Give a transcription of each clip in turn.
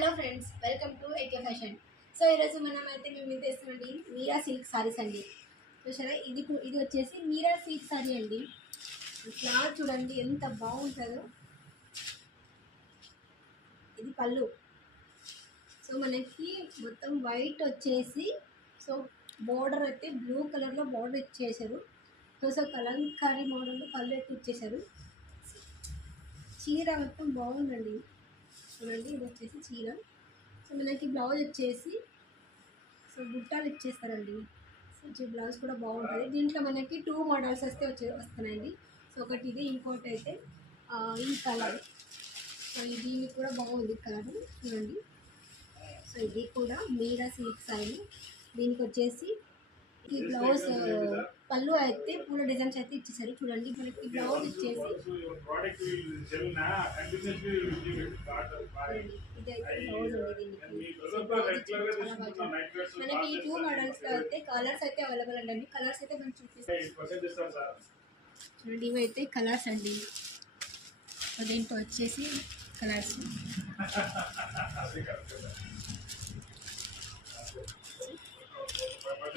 Hello friends, welcome to AK fashion. So ఈరోజు మనం అయితే మేము ఇది తెస్తామండి మీరా సిల్క్ సారీస్ అండి. చూసారా, ఇది వచ్చేసి మీరా సిల్క్ సారీ అండి. క్లాత్ చూడండి ఎంత బాగుంటుందో. ఇది పళ్ళు. సో మనకి మొత్తం వైట్ వచ్చేసి, సో బోర్డర్ అయితే బ్లూ కలర్లో బోర్డర్ ఇచ్చేసారు. సో కలంకారీ మోడల్లో పళ్ళు అయితే ఇచ్చేసారు. చీర మొత్తం బాగుందండి. చూడండి, ఇది వచ్చేసి చీర. సో మనకి బ్లౌజ్ వచ్చేసి సో బుట్టాలు ఇచ్చేస్తారండి. సో బ్లౌజ్ కూడా బాగుంటుంది. దీంట్లో మనకి 2 మోడల్స్ వస్తున్నాయండి. సో ఒకటి ఇది, ఇంకోటి అయితే ఈ కలర్. సో దీనికి కూడా బాగుంది కలర్ చూడండి. సో ఇది కూడా మీరా సిల్క్ సారీ. దీనికి వచ్చేసి ఈ బ్లౌజ్ పళ్ళు అయితే పూల డిజైన్స్ అయితే ఇచ్చేసారు. చూడండి, మనకి బ్లౌజ్ ఇచ్చేసి ఇదైతే బ్లౌజ్ ఉంది. మనకి ఈ 2 మోడల్స్ లో అయితే కలర్స్ అయితే అవైలబుల్ అండి. కలర్స్ అయితే మనం చూపిస్తాం. చూడండి, ఇవి అయితే కలర్స్ అండి. దీంట్లో వచ్చేసి కలర్స్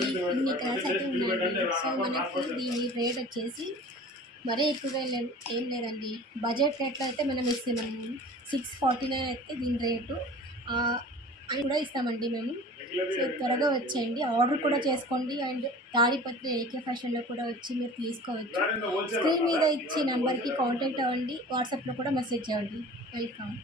ఇన్ని కలర్స్ అయితే ఉన్నాయండి. సో మనకి దీని రేట్ వచ్చేసి మరీ ఎక్కువగా ఏం లేదండి. బడ్జెట్ రేట్లో అయితే మనం ఇస్తున్నాము. 649 అయితే దీని రేటు అని కూడా ఇస్తామండి మేము. సో త్వరగా వచ్చేయండి, ఆర్డర్ కూడా చేసుకోండి. అండ్ తాడిపత్రి ఏకే ఫ్యాషన్లో కూడా వచ్చి మీరు తీసుకోవచ్చు. స్క్రీన్ మీద ఇచ్చే నెంబర్కి కాంటాక్ట్ అవ్వండి, వాట్సాప్లో కూడా మెసేజ్ చేయండి. వెల్కమ్.